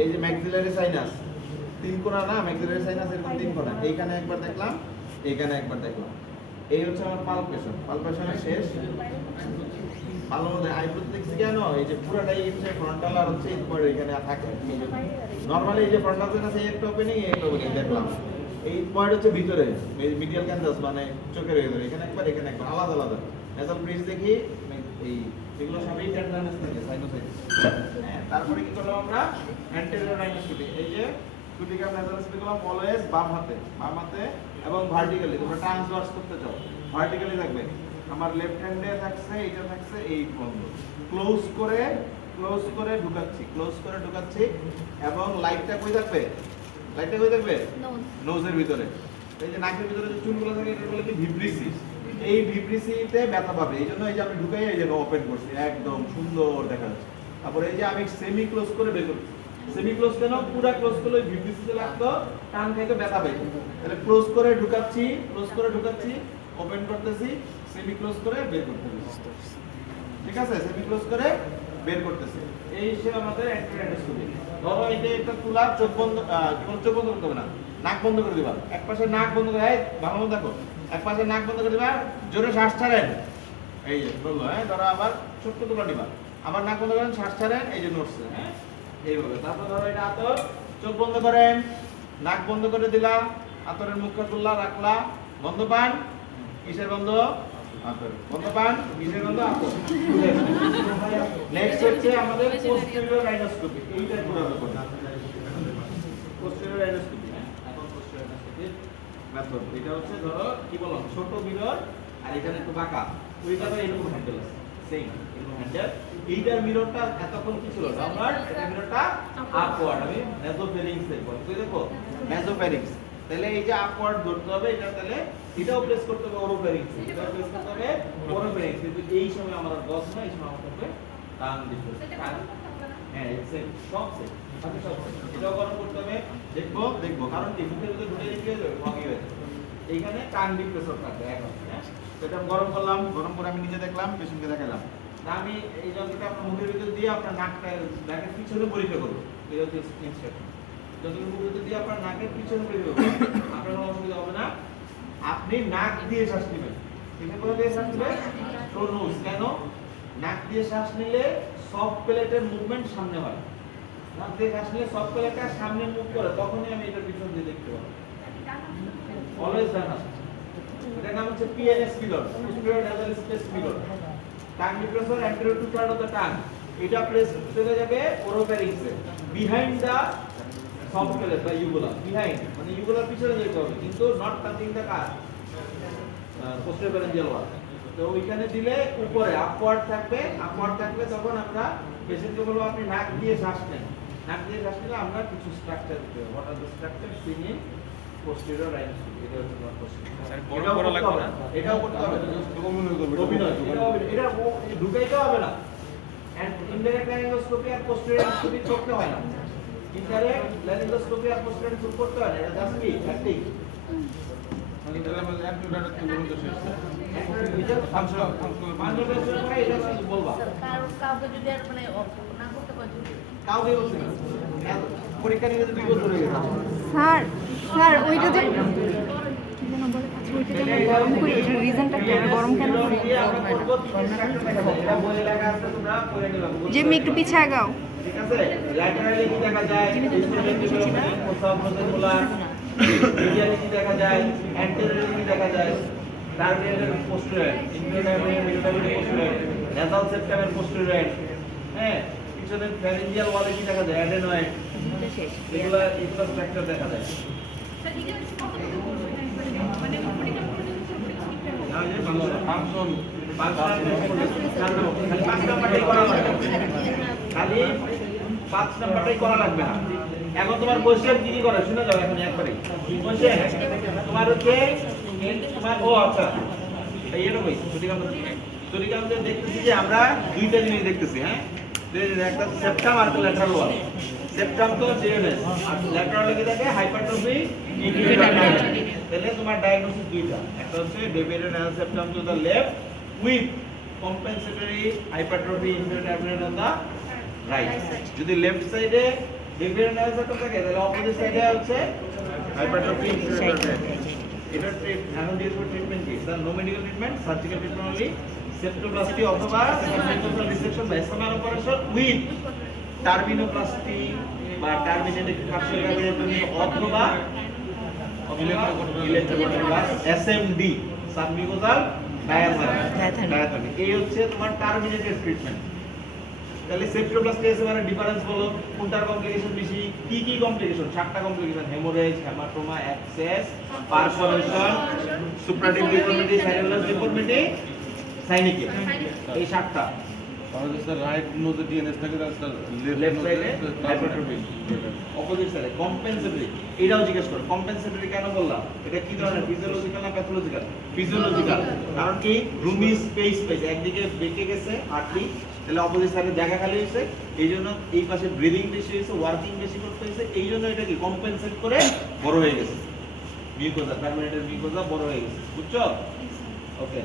এই যে maxillary sinus তিন কোণা না, ম্যাক্সিলারি সাইনাস এরকম তিন কোণা, এইখানে একবার দেখলাম, এইখানে একবার দেখলাম। এই হচ্ছে আমার পালপেশন। পালপেশনের শেষ ভালো মধ্যে আইব্রো দেখছি কেন, এই যে পুরাটাই হচ্ছে ফ্রন্টাল আর হচ্ছে এরপর এখানে থাকে। নরমালি এই যে ফ্রন্টাল সাইনাস এই একটা ওপেনিং, এই একটা ওপেনিং দেখলাম। এই পয়েন্ট হচ্ছে ভিতরে মিডিয়াল ক্যানভাস মানে চোখের ভিতরে, এখানে একবার এখানে একবার আলাদা আলাদা। নেজাল ব্রিজ দেখি এই এগুলো সবই টেন্ডারনেস থাকে সাইনোসাইটিস। হ্যাঁ, তারপরে কি করলাম আমরা অ্যান্টেরিয়র রাইনোস্কোপি। এই যে টুটিকাম নেজালস্কোপি করলাম অলওয়েজ বাম হাতে এবং ভার্টিক্যালি। তোমরা ট্রান্সভার্স করতে চাও ভার্টিক্যালি থাকবে। আমার লেফট হ্যান্ডে থাকছে, এইটা থাকছে এই বন্ধ। ক্লোজ করে ঢুকাচ্ছি এবং লাইটটা কই থাকবে? লাইটটা কই থাকবে? নোজের ভিতরে। এই যে নাকের ভিতরে যে চুলগুলো থাকে এটা বলে কি ভিব্রিসি। এই ভিব্রিসিতে ব্যথা পাবে। এইজন্য এই যে আমি ঢুকাই এই যে ওপেন করছি, একদম সুন্দর দেখা যাচ্ছে। তারপরে এই যে আমি সেমি ক্লোজ করে বের করছি। সেমি ক্লোজ কেন? পুরো ক্লোজ করলে ভিব্রিসিতে লাগতো, টান খাইতে ব্যথা পাইতো। তাহলে ক্লোজ করে ঢুকাচ্ছি, ওপেন করতেছি, সেমি ক্লোজ করে বের করতেছি। ঠিক আছে, সেমি ক্লোজ করে বের করতেছি। এই হিসেবে আমাদের অ্যান্টিরাইনোস্কোপি। ধরো এই যে একটা তুলা, চোখ বন্ধ, চোখ বন্ধ করতে হবে না, নাক বন্ধ করে দিবা। এক পাশে নাক বন্ধ করে, এই ভালো মতো দেখো, এক পাশে নাক বন্ধ করে দিবা, জোরে শ্বাস ছাড়েন। এই যে বললো, হ্যাঁ, ধরো আবার ছোট্ট তুলা নিবা, আবার নাক বন্ধ করেন, শ্বাস ছাড়েন, এই যে নড়ছে, হ্যাঁ, এইভাবে। তারপর ধরো এটা আতর, চোখ বন্ধ করেন, নাক বন্ধ করে দিলা, আতরের মুখটা তুললা, রাখলা, বন্ধ পান, কিসের বন্ধ? আতর। বন্ধ পান, কিসের বন্ধ? আতর। নেক্সট হচ্ছে আমাদের পোস্টেরিয়র রাইনোস্কোপি। এইটা পুরো ব্যাপার। পোস্টেরিয়র রাইনোস্কোপি, হ্যাঁ, এখন পোস্টেরিয়র রাইনোস্কোপির মেথড। এটা হচ্ছে ধরো কি বললাম, ছোট মিরর আর এখানে একটু বাঁকা, ওইটা তো এরকম হ্যান্ডেল আছে, সেম এরকম হ্যান্ডেল। এইটার মিররটা এতক্ষণ কি ছিল? ডাউনওয়ার্ড, এটা মিররটা আপওয়ার্ড। আমি মেসোফেরিংস এর বল, তুই দেখো মেসোফেরিংস। তাহলে এই যে আপওয়ার্ড ধরতে হবে, এটা তাহলে এটাও প্লেস করতে হবে ওরোফেরিংস, এটাও প্লেস করতে হবে ওরোফেরিংস। কিন্তু এই সময় আমাদের বস না, এই সময় আমাদের হবে টান ডিফারেন্স। হ্যাঁ, সেম, সব সেম, বাকি সব সেম। এটাও গরম করতে হবে, দেখবো কারণ কি মুখের ভিতরে ঢুকে গেলে ভগি হয়ে যাবে। এইখানে টান ডিপ্রেসর থাকবে এখন, হ্যাঁ। তো এটা গরম করলাম, গরম করে আমি নিজে দেখলাম, পেশেন্টকে দেখালাম। তা আমি এই যন্ত্রটা আপনার মুখের ভিতরে দিয়ে আপনার নাকের পিছনে পরীক্ষা করবো। এটা হচ্ছে ইনস্ট্রাকশন। যন্ত্রটা মুখের ভিতরে দিয়ে আপনার নাকের পিছনে পরীক্ষা করবো, আপনার কোনো অসুবিধা হবে না। আপনি নাক দিয়ে শ্বাস নেবেন। কিসে করে দিয়ে শ্বাস নেবেন? Through nose. কেন? নাক দিয়ে শ্বাস নিলে সফট প্লেটের মুভমেন্ট সামনে হয়। নাক দিয়ে শ্বাস নিলে সফট প্লেটটা সামনে মুভ করে, তখনই আমি এটার পিছন দিয়ে দেখতে পাবো। অলওয়েজ ডান হাত। এটার নাম হচ্ছে PNS mirror, posterior nasal space mirror. Tongue depressor anterior two third of the tongue. এটা প্লেস চলে যাবে ওরোফেরিংসে, বিহাইন্ড দ্য সফট প্লেট বা ইউগুলা। বিহাইন্ড মানে ইউগুলার পিছনে যেতে হবে, কিন্তু not touching the car posterior pharyngeal wall. তো ওইখানে দিলে উপরে আপওয়ার্ড থাকবে তখন আমরা পেশেন্টকে বলবো আপনি নাক দিয়ে শ্বাস নেন। নাক দিয়ে শ্বাস নিলে আমরা কিছু স্ট্রাকচার দিতে হবে। What are the structure seen in posterior rhinoscopy. এটা হচ্ছে তোমার পোস্টেরিয়র। এটাও করা লাগবে না, এটাও করতে হবে না, অভিনয়। এটা ঢুকাইতে হবে না। এন্ড ইনডাইরেক্ট লারিঙ্গোস্কোপি আর পোস্টেরিয়র রাইনোস্কোপি করতে হয় না। ইনডাইরেক্ট লারিঙ্গোস্কোপি আর পোস্টেরিয়র রাইনোস্কোপি করতে হয় না, এটা জাস্ট কি অ্যাক্টিং। মানে এটা আমাদের অ্যাম্পিউটারের থেকে বলতে শেষ। ফাংশনাল করে এটা কি বলবা? কাউকে যদি আর মানে না করতে পারে, কাউকে বলতে না। পরীক্ষা নিয়ে যদি 2 বছর হয়ে গেছে। স্যার ওইটা যে গরম করি, এটার রিজনটা কি? গরম কেন করি? যে আমি একটু পিছিয়ে আগাও। ঠিক আছে, ল্যাটারালি কি দেখা যায়? মিডিয়ালি কি দেখা যায়? অ্যান্টেরিয়রলি কি দেখা যায়? Terminal posterior, inferior posterior, nasal সেপ্টামের পোস্টেরিয়র, হ্যাঁ, পিছনে ফ্যারিঞ্জিয়াল ওয়ালে কি দেখা যায়? অ্যাডেনয়েড। এগুলো স্ট্রাকচার দেখা যায়। খালি 5 নাম্বারটাই করা লাগবে না। এখন তোমার কোশ্চেন কি করে শুনে যাও এখন একবারে। কোশ্চেন তোমার হচ্ছে তোমার আচ্ছা এই এটা কই ছুটিকামতে দেখতেছি যে আমরা দুইটা জিনিস দেখতেছি, হ্যাঁ। একটা সেপ্টাম আর ল্যাটারাল ওয়াল। সেপ্টাম তো জেএমএস আর ল্যাটারাল কি থাকে? হাইপারট্রফি ইনফিউটার। তাহলে তোমার ডায়াগনোসিস দুইটা, একটা হচ্ছে deviated nasal septum to the left with compensatory hypertrophy ইনফিউটার অন দ্য রাইট। যদি লেফট সাইডে ডেফিনেট অ্যানালাইসিস থাকে তাহলে অপোজিট সাইডে হচ্ছে হাইপারট্রফি এটা এখন দিয়ে ট্রিটমেন্ট কি sir no medical treatment surgical treatment only septoplasty অথবা সার্জিক্যাল রিসেকশন বা এসএমআর অপারেশন উইথ টার্মিনোপ্লাস্টি বা টার্মিনেটেড কার্ডিওগ্রাফি অথবা ইলেক্ট্রোকন্ট্রোলাস এসএমডি সাবমিউকোজাল ডায়াথেরাপি এই হচ্ছে তোমার টার্মিনেটেড ট্রিটমেন্ট তাহলে সেপ্টোপ্লাস্টি এসএমআর ডিফারেন্স বলো কোনটার কমপ্লিকেশন বেশি কি কি কমপ্লিকেশন 7টা complication haemorrhage haematoma abscess perforation suppurative deformity সাইনোলাস ডিফর্মিটি সাইনিকিয়া এই 7টা তাহলে স্যার রাইট নোজে ডিএনএস থাকে তাহলে স্যার লেফট সাইডে হাইপারট্রফি অপোজিট সাইডে কম্পেনসেটরি এটাও জিজ্ঞেস করো কম্পেনসেটরি কেন বললাম এটা কি ধরনের ফিজিওলজিক্যাল না প্যাথোলজিক্যাল ফিজিওলজিক্যাল কারণ কি রুমি স্পেস একদিকে বেঁকে গেছে হার্টলি তাহলে অপোজিট সাইডে জায়গা খালি হয়েছে এইজন্য এই পাশে ব্রিদিং বেশি হয়েছে ওয়ার্কিং বেশি করতে হয়েছে এইজন্য এটা কি কম্পেনসেট করে বড় হয়ে গেছে মিউকোজা টার্মিনেটেড মিউকোজা বড় হয়ে গেছে বুঝছো ওকে